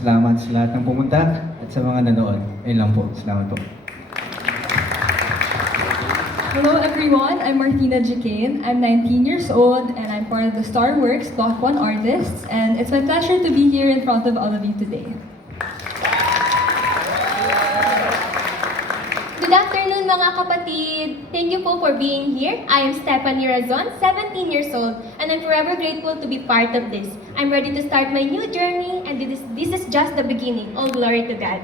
Salamat sa lahat ng pumunta at sa mga nanood. Ayun lang po. Salamat po. Hello everyone, I'm Martina Jacane. I'm 19 years old and I'm part of the Starworks Block 1 artists, and it's my pleasure to be here in front of all of you today. Good afternoon mga kapatid! Thank you po for being here. I am Stephanie Razon, 17 years old, and I'm forever grateful to be part of this. I'm ready to start my new journey, and this is just the beginning. All glory to God.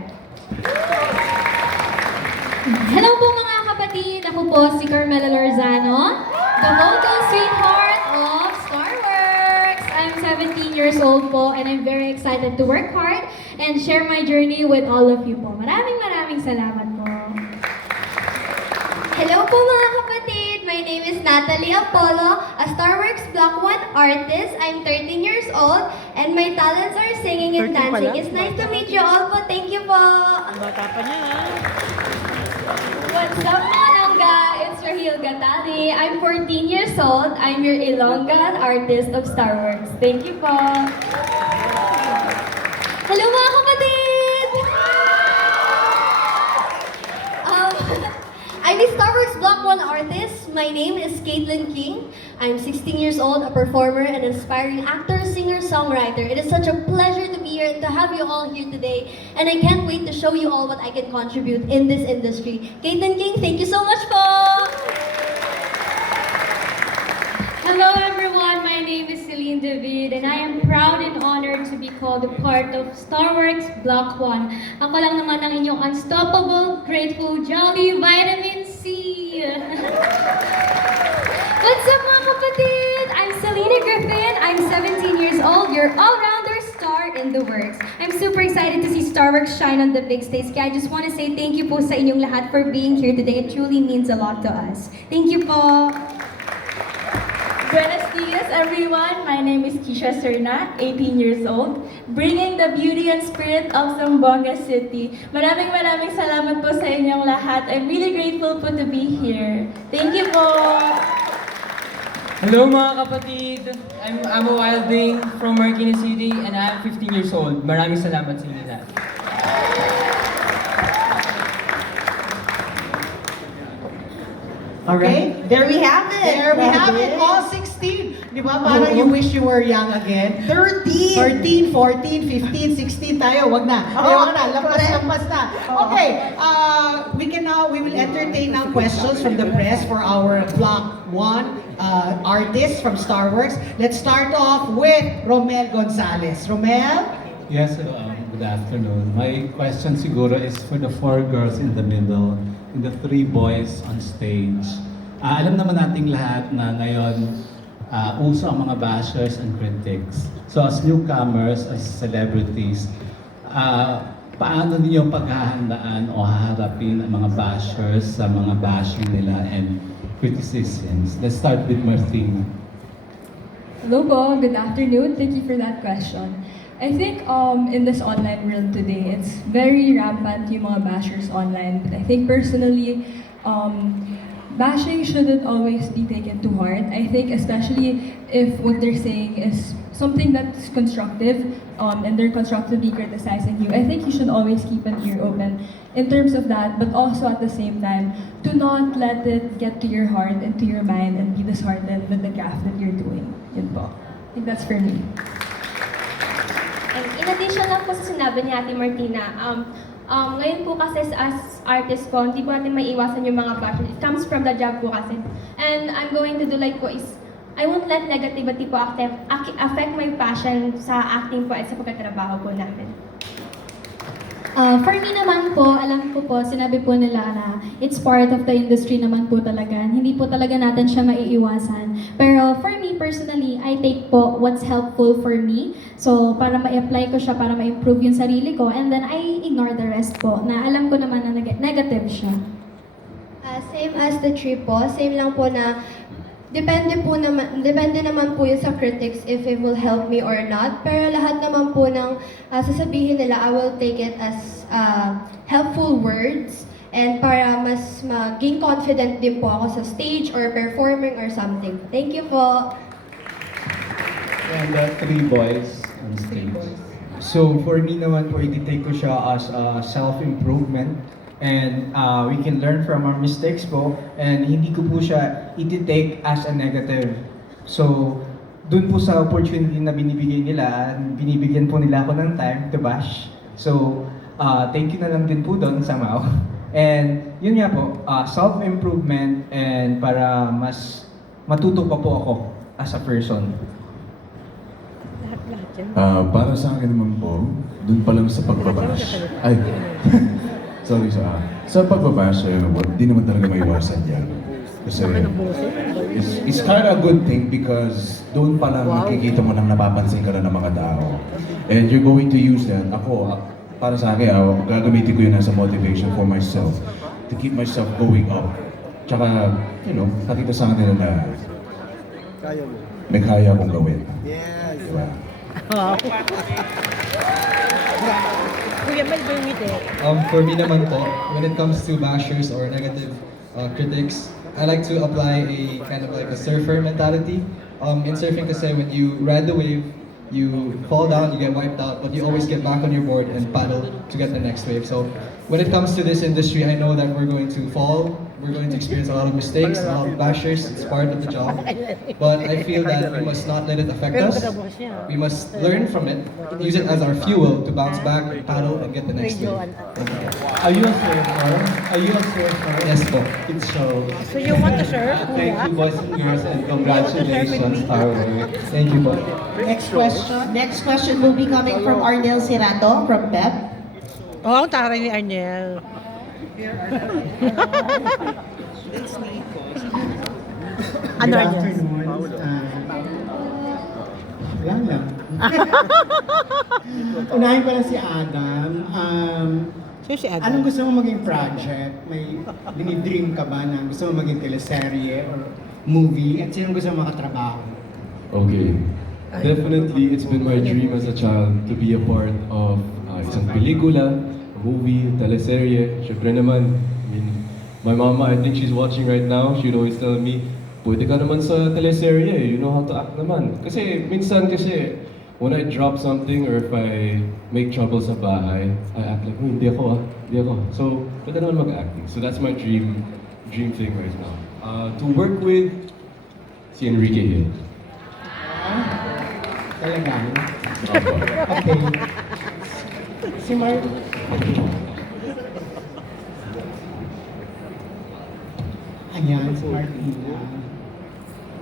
Hello po mga kapatid! Ako po si Carmela Lorzano, the vocal sweetheart of Starworks. I'm 17 years old po and I'm very excited to work hard and share my journey with all of you po. Maraming salamat po. Hello po mga kapatid! My name is Natalie Apollo, a Starworks Block 1 artist. I'm 13 years old and my talents are singing and 13 dancing. pala? It's nice to meet you all po. Thank you po! Ang bata pa niya, ha? What's up Mananga? It's Rahil Gatali. I'm 14 years old. I'm your Ilonggan artist of Starworks. Thank you po. Hello mga kapatid! I'm a Starworks Block 1 artist. My name is Caitlin King. I'm 16 years old, a performer, and aspiring actor, singer, songwriter. It is such a pleasure to be here and to have you all here today. And I can't wait to show you all what I can contribute in this industry. Caitlin King, thank you so much po! Hello everyone, my name is Celine David and I am proud and honored to be called a part of Starworks Block 1. Ako lang naman ang inyong unstoppable, grateful, jolly vitamin C. What's up mga kapatid? I'm Selena Griffin. I'm 17 years old, your all-rounder star in the works. I'm super excited to see Starworks shine on the big stage. Kaya I just want to say thank you po sa inyong lahat for being here today. It truly means a lot to us. Thank you po. Buenos dias everyone. My name is Kisha Serna, 18 years old, bringing the beauty and spirit of Zamboanga City. Maraming salamat po sa inyong lahat. I'm really grateful po to be here. Thank you po. Hello mga kapatid! I'm Amo Wilding from Marikina City and I'm 15 years old. Maraming salamat sa inyo lahat. Okay, there we have it. There we have it, all 16. Di ba? Parang you wish you were young again. 13, 14, 15, 16 tayo. Wag na. Wag na. Lampas na. Okay, we will entertain now questions from the press for our Block 1 artists from Starworks. Let's start off with Romel Gonzalez. Romel? Yes, good afternoon. My question siguro is for the 4 girls in the middle and the 3 boys on stage. Alam naman nating lahat na ngayon uso ang mga bashers and critics. So as newcomers, as celebrities, paano niyo paghahandaan o haharapin ang mga bashers sa mga bashing nila and criticisms? Let's start with Martina. Hello po, good afternoon. Thank you for that question. I think in this online world today, it's very rampant yung mga bashers online. But I think personally, bashing shouldn't always be taken to heart. I think especially if what they're saying is something that's constructive and they're constructively criticizing you, I think you should always keep an ear open in terms of that, but also at the same time, do not let it get to your heart and to your mind and be disheartened with the craft that you're doing. Yun po. I think that's for me. And in addition lang po sa sinabi ni Ate Martina, ngayon po kasi as artist po, hindi po natin maiiwasan yung mga bashers. It comes from the job po kasi. And I'm going to do like po is, I won't let negativity po affect my passion sa acting po at sa pagkatrabaho po namin. For me naman po, alam ko po, sinabi po nila na it's part of the industry naman po talaga. Hindi po talaga natin siya maiiwasan. Pero for me personally, I take po what's helpful for me. So para ma-apply ko siya, para ma-improve yung sarili ko. And then I ignore the rest po, na alam ko naman na negative siya. Same as the trip po, same lang po na depende naman po yun sa critics if it will help me or not. Pero lahat naman po ng sasabihin nila, I will take it as helpful words and para mas maging confident din po ako sa stage or performing or something. Thank you po. And the 3 boys on stage. So for me naman po, i-take ko siya as self-improvement and we can learn from our mistakes po and hindi ko po siya i-take as a negative. So dun po sa opportunity na binibigay nila, binibigyan po nila ako ng time to bash. So thank you na lang din po doon somehow. And yun nga po, self-improvement and para mas matuto pa po ako as a person. Para sa akin naman po, dun pa lang sa pagbabash. Ay, sorry sa pagbabash, di naman talaga maiwasan yan. Kasi it's kind of a good thing because doon pa lang nakikita mo nang napapansin ka na ng mga tao. And you're going to use that. Ako, para sa akin, gagamitin ko yun as a motivation for myself to keep myself going up. Tsaka, nakita sa akin na may kaya akong gawin. Yes. Diba? Kuya Mel, bring me there. For me naman po, when it comes to bashers or negative critics, I like to apply a kind of like a surfer mentality. In surfing kasi when you ride the wave, you fall down, you get wiped out, but you always get back on your board and paddle to get the next wave. So when it comes to this industry, I know that we're going to fall, we're going to experience a lot of mistakes, a lot of bashers, it's part of the job. But I feel that we must not let it affect us. We must learn from it, use it as our fuel to bounce back, paddle, and get the next wave. Are you a surfer? Are you a surfer? Yes po. It shows. So you want to serve? Thank you boys and girls and congratulations Star Wars. Thank you po. Next question will be coming from Arnel Sirato from PEP. Oh, ang taray ni Arnel. Ano Good Arnel? afternoon. Wala lang. Unahin pa lang si Adam. Sino si Adam? Anong gusto mo maging project? May dinidream ka ba na gusto mo maging teleserye or movie? At sino gusto mo makatrabaho? Okay. Definitely, it's been my dream as a child to be a part of isang pelikula, a movie, teleserye. Syempre naman, my mama, I think she's watching right now, she'd always tell me, pwede ka naman sa teleserye, you know how to act naman. Kasi minsan kasi, when I drop something or if I make trouble sa bahay, I act like, hindi ako. So, pwede naman mag-acting. So that's my dream thing right now. To work with si Enrique Hill. Talaga? Okay. Si Mark. Ayan, si Martina.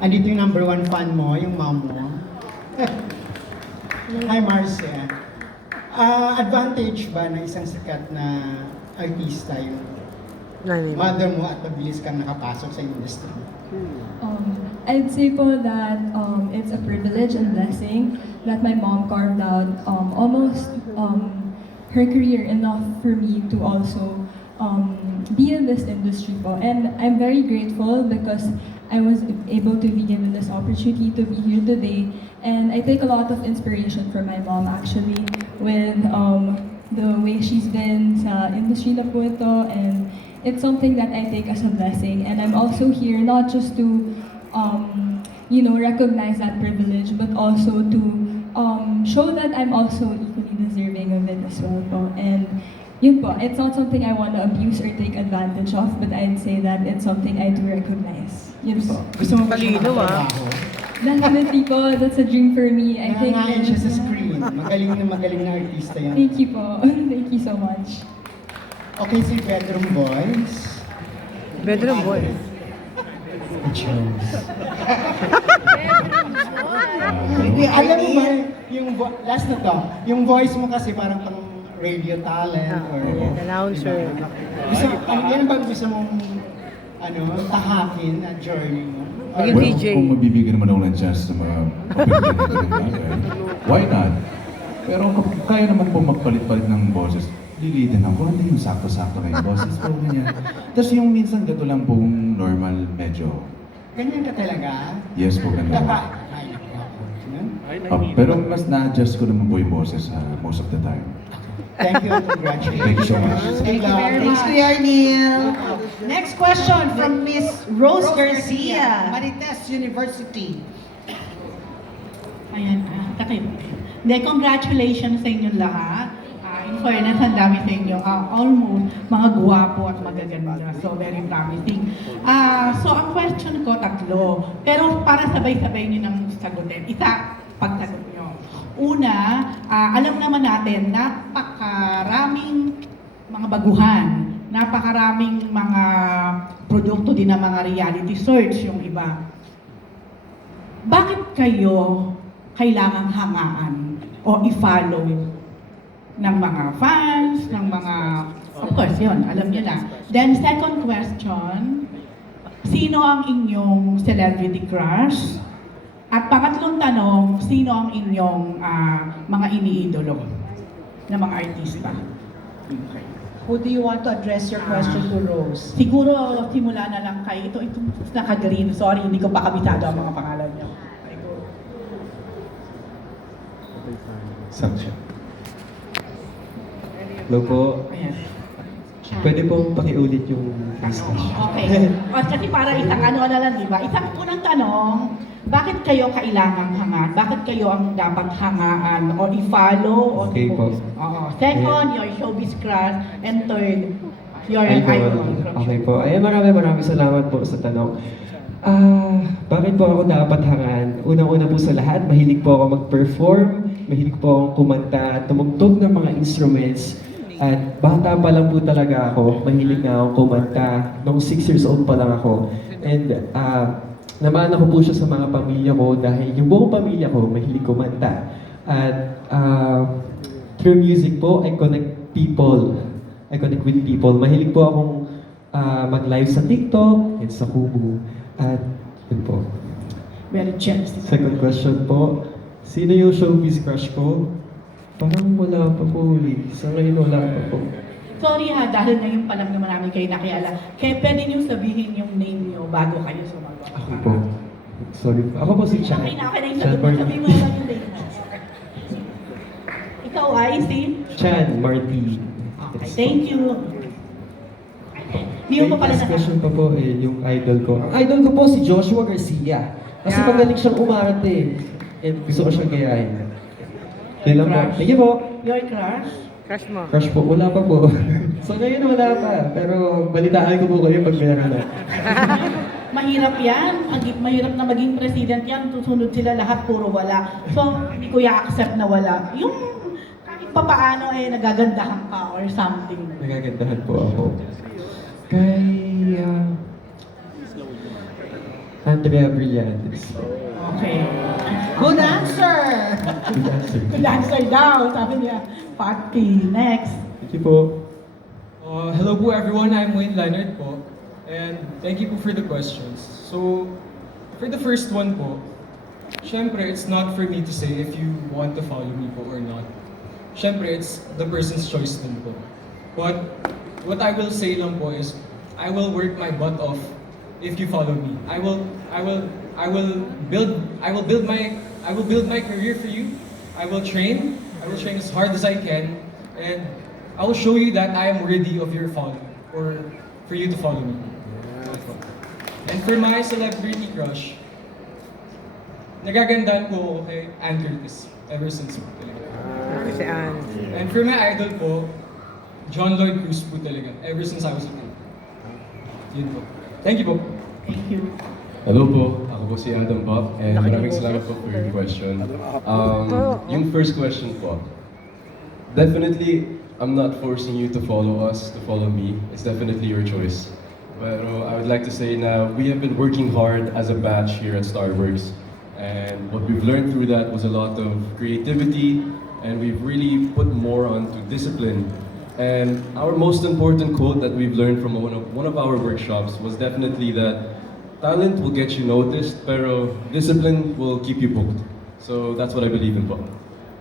Andito yung number one fan mo, yung mom mo. Hi, Marcia. Advantage ba na isang sikat na artista yung mother mo at mabilis kang nakapasok sa industry? I'd say po that it's a privilege and blessing that my mom carved out almost her career enough for me to also be in this industry po. And I'm very grateful because I was able to be given this opportunity to be here today. And I take a lot of inspiration from my mom actually with the way she's been sa industry na po ito, and it's something that I take as a blessing. And I'm also here not just to recognize that privilege, but also to show that I'm also equally deserving of it as well po. And yun po, it's not something I want to abuse or take advantage of, but I'd say that it's something I do recognize. Yun po. Gusto mo ba siya Talino, makatrabaho? Definitely po, that's a dream for me. I think Nangangain siya sa screen. Magaling na artista yan. Thank you po. Thank you so much. Okay, si Bedroom Boys. Bedroom boy. Alam mo ba, last na to, yung voice mo kasi parang pang radio talent or Announcer. gusto, yan ba gusto mong tahakin na journey mo? Maging DJ. Kung mabibigyan naman ako ng chance na why not? Pero kung kaya naman po magpalit-palit ng boses, lilitin ako, hindi yung sakto-sakto na yung boses po, ganyan. Tapos yung minsan gato lang pong normal, medyo. Ganyan ka talaga? Yes po, ganun. Pero mas na-adjust ko naman po yung boses most of the time. Thank you and congratulations. Thank you so much. Thank you very much. Thanks, Kuya Arnel. Next question from Miss Rose Garcia, Marites University. Ayan. takip. Hindi, congratulations sa inyong lahat. In fairness, ang dami sa inyo. Almost mga guwapo at magaganda. So, very promising. So, ang question ko, tatlo. Pero para sabay-sabay nyo nang sagutin. Isa, pagsagot nyo. Una, alam naman natin, napakaraming mga baguhan. Napakaraming mga produkto din ng mga reality search yung iba. Bakit kayo kailangang hangaan o i-follow ng mga fans, ng mga, of course, yun, alam niyo na. Then, second question, sino ang inyong celebrity crush? At pangatlong tanong, sino ang inyong mga iniidolo na mga artista? Who do you want to address your question to, Rose? Siguro, simula na lang kay ito naka-green. Sorry, hindi ko pa kabisado ang mga pangalan niyo. Sanction. Hello po. Ayan. Pwede pong pakiulit yung first question. Okay. Kasi para isang ano na lang, di ba? Isang unang tanong, bakit kayo kailangang hangaan? Bakit kayo ang dapat hangaan? O i-follow? Okay po. Oo. Second, your showbiz crush. And third, your idol. Okay po. Ay, maraming salamat po sa tanong. Bakit po ako dapat hangaan? Unang-una po sa lahat, mahilig po ako mag-perform, mahilig po akong kumanta, tumugtog ng mga instruments. At bata pa lang po talaga ako, mahilig na akong kumanta. Nung 6 years old pa lang ako. And namana ko po siya sa mga pamilya ko dahil yung buong pamilya ko mahilig kumanta. At through music po, I connect people. I connect with people. Mahilig po akong mag-live sa TikTok and sa Kumu. At yun po. Very generous. Second question po, sino yung showbiz crush ko? Parang wala pa po eh. Sa ngayon wala pa po. Sorry ha, dahil ngayon pa lang naman namin kayo nakilala. Kaya pwede niyo sabihin yung name niyo bago kayo sumagot. Ako po. Sorry po. Ako po si Chan. Okay na yung sagot mo. Sabihin mo lang yung name mo. Ikaw ay si? Chan Marty. Okay, thank you. Hindi mo pa pala Next question pa po eh, yung idol ko. Ang idol ko po si Joshua Garcia. Kasi magaling siyang umarte. And gusto ko siyang gayahin. Yun lang po. Thank you po. Your crush? Crush mo. Crush po, wala pa po. So ngayon wala pa. Pero balitaan ko po kayo pag meron na. Mahirap yan. Mahirap na maging president yan. Susunod sila lahat, puro wala. So, hindi ko i-accept na wala. Yung kahit pa paano nagagandahan ka or something. Nagagandahan po ako. Kay Andrea Brillantes. Okay. Good answer! Good answer. Good answer daw, sabi niya. Party. Next. Thank you po. Hello po everyone, I'm Wayne Leonard po. And thank you po for the questions. So, for the first one po, syempre, it's not for me to say if you want to follow me po or not. Syempre, it's the person's choice din po. But, what I will say lang po is, I will work my butt off if you follow me. I will build my career for you. I will train as hard as I can, and I will show you that I am worthy of your following, or for you to follow me. And for my celebrity crush, nagagandaan po kay Ann Curtis ever since po talaga. Si Ann. And for my idol po, John Lloyd Cruz po talaga, ever since I was a kid. Yun po. Thank you po. Thank you. Hello po, ako po si Adam Pop, and maraming salamat po for your question. Yung first question po, definitely, I'm not forcing you to follow us, to follow me. It's definitely your choice. Pero I would like to say na we have been working hard as a batch here at Starworks, and what we've learned through that was a lot of creativity, and we've really put more onto discipline. And our most important quote that we've learned from one of our workshops was definitely that talent will get you noticed, pero discipline will keep you booked. So that's what I believe in po.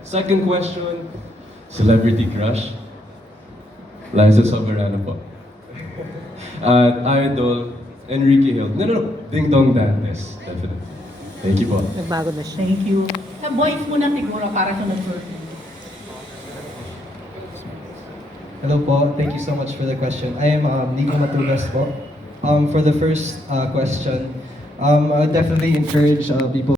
Second question, celebrity crush. Liza Soberano po. At idol, Enrique Hill. No. Ding Dong Dantes, definitely. Thank you po. Nagbago na siya. Thank you. Sa voice mo na siguro para sa person. Hello po, thank you so much for the question. I am Nico Matulas po. For the first question, I would definitely encourage people